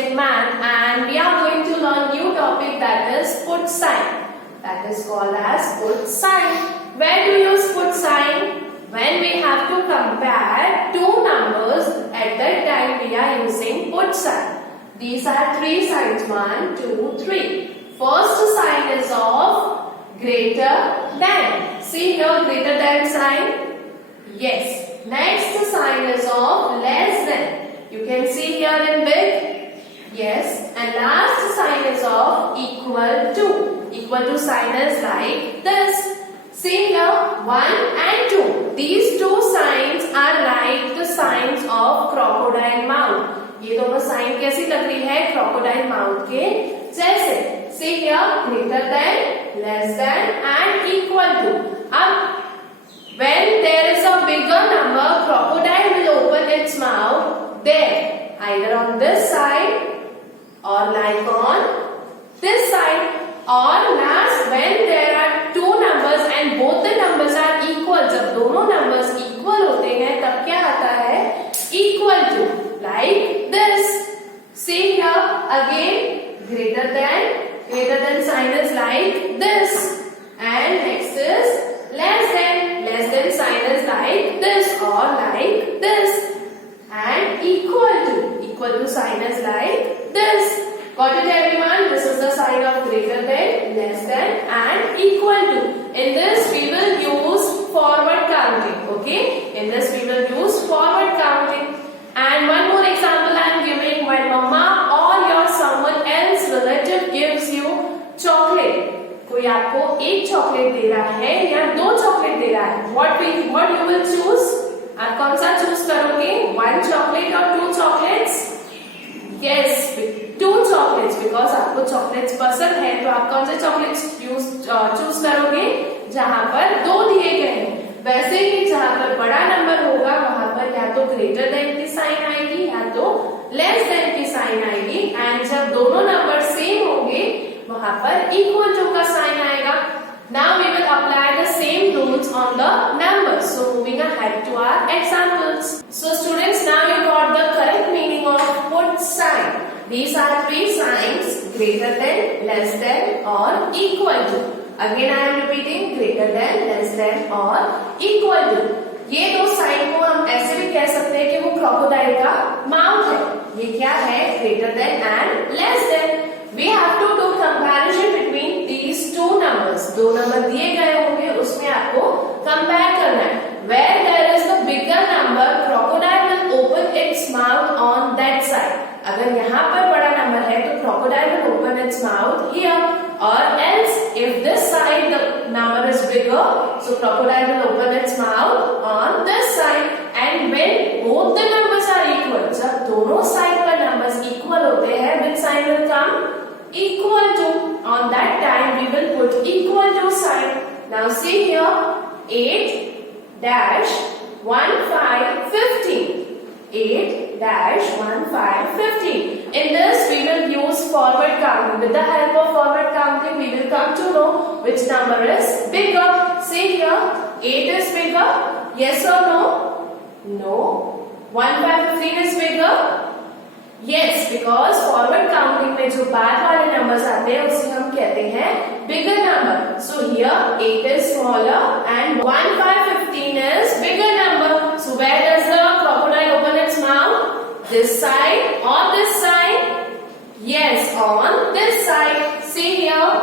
in math, and we are going to learn new topic, that is put sign. That is called as put sign. Where do you use put sign? When we have to compare two numbers, at that time we are using put sign. These are three signs, 1, 2, 3. First sign is of greater than. See here, greater than sign. Yes. Next sign is of less than. You can see here in big. Yes. And last sign is of equal to. Equal to sign is like this. See here, 1 and 2. These two signs are like the signs of crocodile mouth. ये दोनों sign कैसी लग रही है? Crocodile mouth के जैसे. See here, greater than, less than and equal to. अब when there is a bigger number, crocodile will open its mouth there, either on this side or like on this side. Or last, when there are two numbers and both the numbers are equal, जब दोनों numbers equal होते हैं तब क्या आता है? Equal to, like this. See here again, greater than sign is like this. And next is less than sign is like this or like this. And equal to sign is like this. Got it everyone? This is the sign of greater than, less than and equal to. In this we will use forward counting. Okay? In this we will use forward counting. And one more example I am giving. When mama or your someone else relative gives you chocolate. कोई आपको एक chocolate दे रहा है या दो chocolate दे रहा है. What you will choose? आप कौन सा चूज करोगे? 1 chocolate or 2 chocolates? Yes, 2 chocolates, because आपको चॉकलेट्स पसंद है तो आप कौन से चॉकलेट्स चूज करोगे? जहां पर 2 दिए गए हैं. वैसे ही जहां पर बड़ा नंबर होगा वहां पर या तो ग्रेटर देन की साइन आएगी या तो लेस देन की साइन आएगी. एंड जब दोनों नंबर सेम होंगे वहां पर इक्वल टू का साइन आएगा. Now we will apply the same rules on the numbers. So moving ahead to our examples. So students, now you got the correct meaning of put sign. These are 3 signs: greater than, less than or equal to. Again I am repeating, greater than, less than or equal to. ये दो sign को हम ऐसे भी कह सकते हैं कि वो क्रोकोडाइल का माउथ है. ये क्या है? Greater than and less than. We have to do comparison between these two numbers. दो नंबर दिए गए होंगे, उसमें आपको कंपेयर करना है. Where there is the bigger number, crocodile will open its mouth on that side. अगर यहाँ पर बड़ा नंबर है तो crocodile will open its mouth here. Or else, if this side the number is bigger, so crocodile will open its mouth on this side. And when both the numbers are equal, जब दोनों side पर numbers equal होते हैं, which sign will come? Equal to. On that time we will put equal to sign. Now see here, 8 dash 1 5 15. 8 dash 1 5 15. In this we will use forward counting. With the help of forward counting we will come to know which number is bigger. See here, 8 is bigger. Yes or no? No. 1 5 15 is bigger. Yes, because forward counting में जो बाद वाले numbers आते हैं उसे हम कहते हैं bigger number. So here 8 is smaller and 1 5 15 is bigger number. So where does the crocodile open its mouth? This side or this side? Yes, on this side. See here,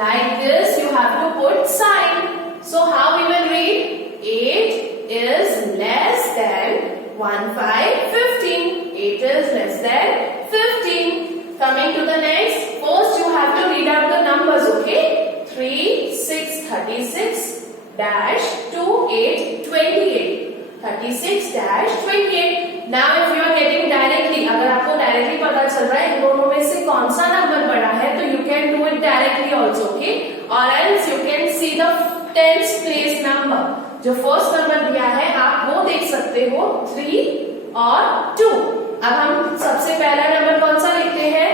like this you have to put sign. So how we will read? 8 is less than 1 5 15. 8 is less than 15. Coming to the next. First you have to read out the numbers, okay? 3 6 36 dash 2 8 28. 36 dash 28. Now if you are getting directly, अगर आपको directly पता चल रहा है इन दोनों में से कौन सा नंबर बड़ा है तो you can do it directly also, okay? Or else you can see the 10th place number. जो फर्स्ट नंबर दिया है आप वो देख सकते हो, 3 और 2. अब हम सबसे पहला नंबर कौन सा लिखते हैं?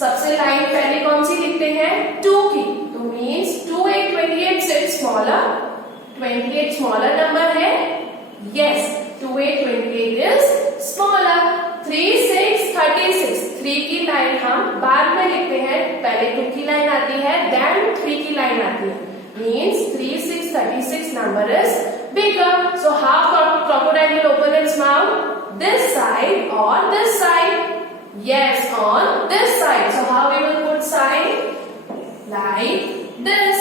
सबसे लाइन पहले कौन सी लिखते हैं? 2 की. तो मीन्स 2 8 28 से स्मॉलर. 28 स्मॉलर नंबर है. यस. 28 is smaller. 3, 6, 36. 3 की लाइन हम बाद में लिखते हैं, पहले 2 की लाइन आती है, then 3 की लाइन आती है. Means 3, 6, 36 number is bigger. So how crocodile will open its mouth? This side or this side? Yes, on this side. So how we will put sign? Like this.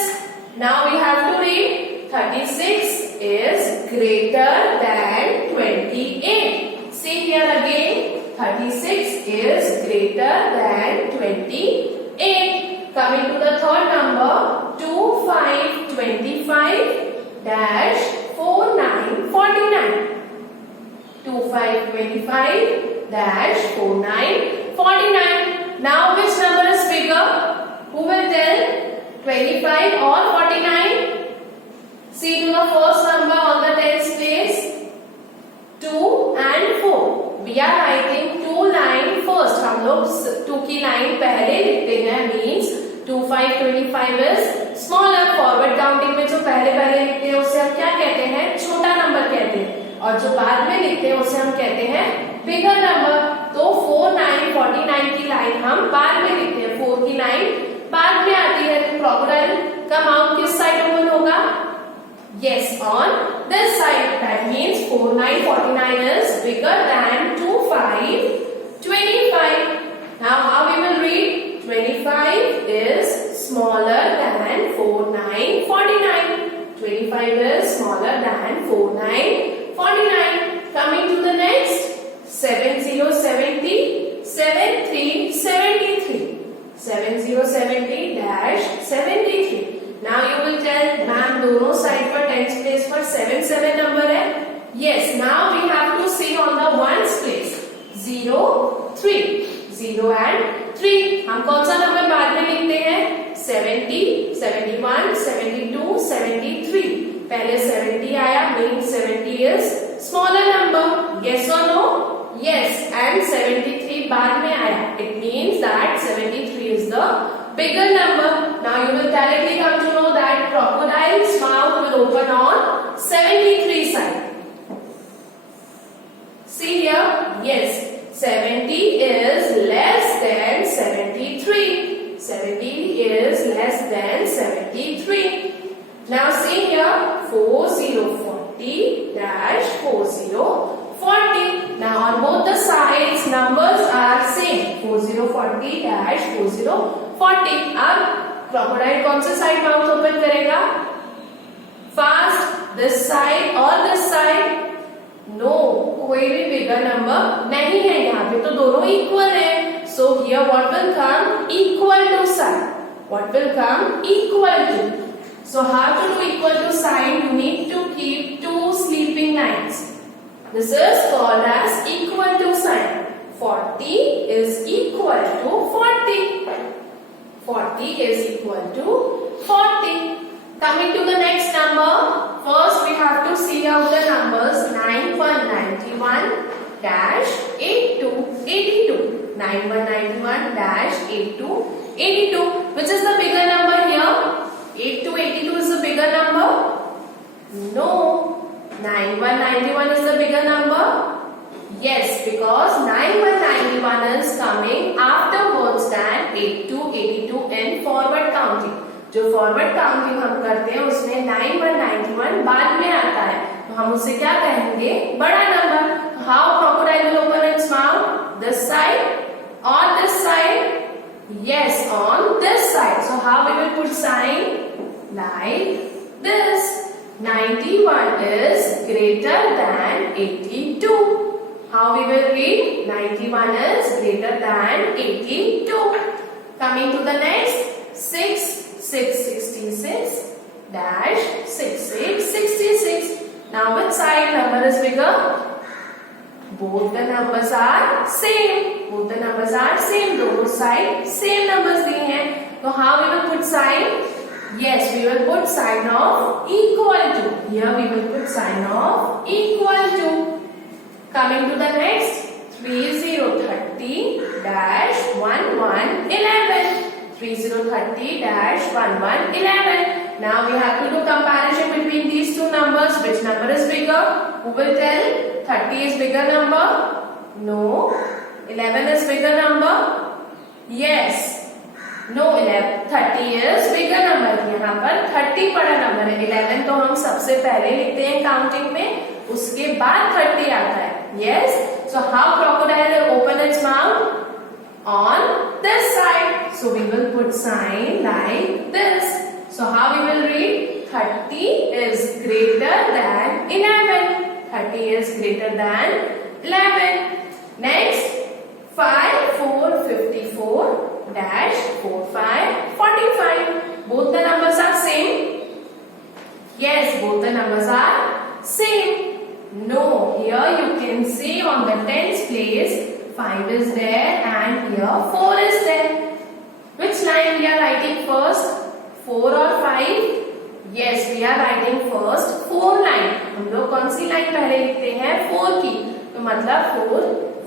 Now we have to read 36 is greater than 28. See here again. 36 is greater than 28. Coming to the third number. 2, 5, 25 dash 4, 9, 49. 2, 5, 25 dash 4, 9, 49. Now which number is bigger? Who will tell? 25 or 49? See to the first number on the tens place. 2 and 4. We are writing 2 line first. हम लोग 2 की line पहले लिखते हैं. Means 2, 5, 25 is smaller. Forward counting में जो पहले लिखते हैं उसे हम क्या कहते हैं? छोटा नंबर कहते हैं. और जो बाद में लिखते हैं उसे हम कहते हैं बिगर नंबर. तो 4, 9, 49 की लाइन हम बाद में लिखते हैं. 4 की लाइन बाद में आती है. तो क्रोकोडाइल का माउथ किस साइड ओपन होगा? Yes, on this side. That means 4, 9, 49 is bigger than 2, 5, 25. Now how we will read? 25 is smaller than 4, 9, 49. 25 is smaller than 4, 9, 49. Coming to the next. 70, 70, 73, 73. 70, 70 dash 73. Now you will tell, ma'am, दोनों side पर tens place पर 7, 7 number है. Yes, now we have to see on the ones place. 0, 3. 0 and 3. हम कौन सा number बाद में लिखते हैं? 70, 71, 72, 73. पहले 70 आया, means 70 is smaller number. Yes or no? Yes, and 73 बाद में आया. It means that 73 is the bigger number. Now you will directly come to know that crocodile's mouth will open on 73 side. See here, yes, 70 is less than 73. 70 is less than 73. Now see here, 4040 dash 4040. Now on both the sides numbers are same. 4040 dash 4040. अब crocodile कौन से side mouth open करेगा? Fast, this side or this side? No, कोई भी bigger number नहीं है यहाँ पे, तो दोनों इक्वल है. So here what will come? Equal to sign. What will come? Equal to. So how to do equal to sign? You need to keep two sleeping lines. This is called as equal to sign. 40 is equal to 40. 40 is equal to 40. Coming to the next number. First we have to see out the numbers 9191 dash 8282. 9191 dash 8282. Which is the bigger number here? 8282 is the bigger number? No. 9191 is the bigger number? Yes, because 9191 is coming afterwards than 8282 in forward counting. जो forward counting हम करते हैं उसमें 9191 बाद में आता है, तो हम उसे क्या कहेंगे? बड़ा number. How crocodile will open its mouth? This side और this side? Yes, on this side. So how we will put sign? Like this. 91 is greater than 82. How we will read? 91 is greater than 82. Coming to the next. 666 dash 6666. Now which side number is bigger? Both the numbers are same. Both the numbers are same. दोनों side same numbers दिए हैं. So how we will put sign? Yes, we will put sign of equal to. Here we will put sign of equal to. Coming to the next. 3030 dash 1111. 3030 dash 1111. Now we have to do comparison between these two numbers. Which number is bigger? Who will tell? 30 is bigger number? No. 11 is bigger number? Yes. No, 30 is bigger number. यहाँ पर 30 बड़ा number है. 11 तो हम सबसे पहले लिखते हैं काउंटिंग में, उसके बाद 30 आता है. Yes. So how crocodile will open its mouth? On this side. So we will put sign like this. So how we will read? 30 is greater than 11. 30 is greater than 11. Next, 5, 4, 54 dash 4, 5, 45. Both the numbers are same? Yes, both the numbers are same. No, here you can see on the tens place 5 is there and here 4 is there. Which line we are writing first? 4 or 5? Yes, we are writing first 4 line. हम लोग कौन सी line पहले लिखते हैं? 4 की. तो मतलब 4,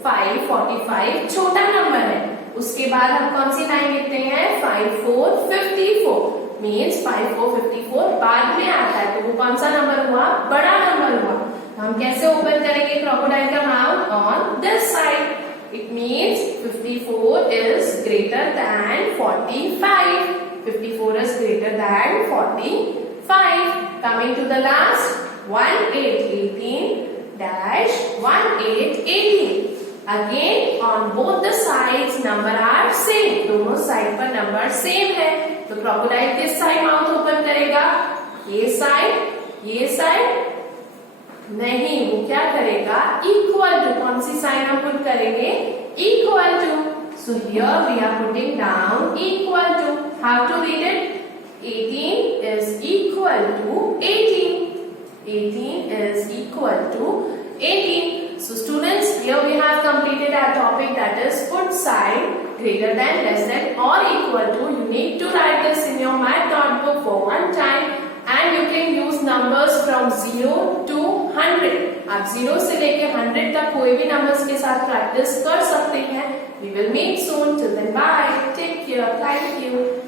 5, 45 छोटा नंबर है. उसके बाद हम कौन सी लाइन लिखते हैं? 5, 4, 54. मीन्स 5, 4, 54 बाद में आता है. तो वो कौन सा नंबर हुआ? बड़ा नंबर हुआ. हम कैसे ओपन करेंगे क्रोकोडाइल का mouth? On this side. It means 54 is greater than 45. 54 is greater than 45. Coming to the last, 1818 dash 1818. Again, on both the sides, number are same. दोनों साइड पर नंबर सेम है. तो crocodile किस side mouth open करेगा? ये side नहीं, वो क्या करेगा? Equal to. कौन सी साइन हम पुट करेंगे? Equal to. So here we are putting down equal to. How to read it? 18 is equal to 18. 18 is equal to 18. So students, here we have completed our topic, that is put sign greater than, less than or equal to. You need to write this in your math notebook for one time. And you can use numbers from 0 to 100. आप 0 से लेके 100 तक कोई भी numbers के साथ practice कर सकते हैं. We will meet soon. Till then, bye. Take care. Thank you.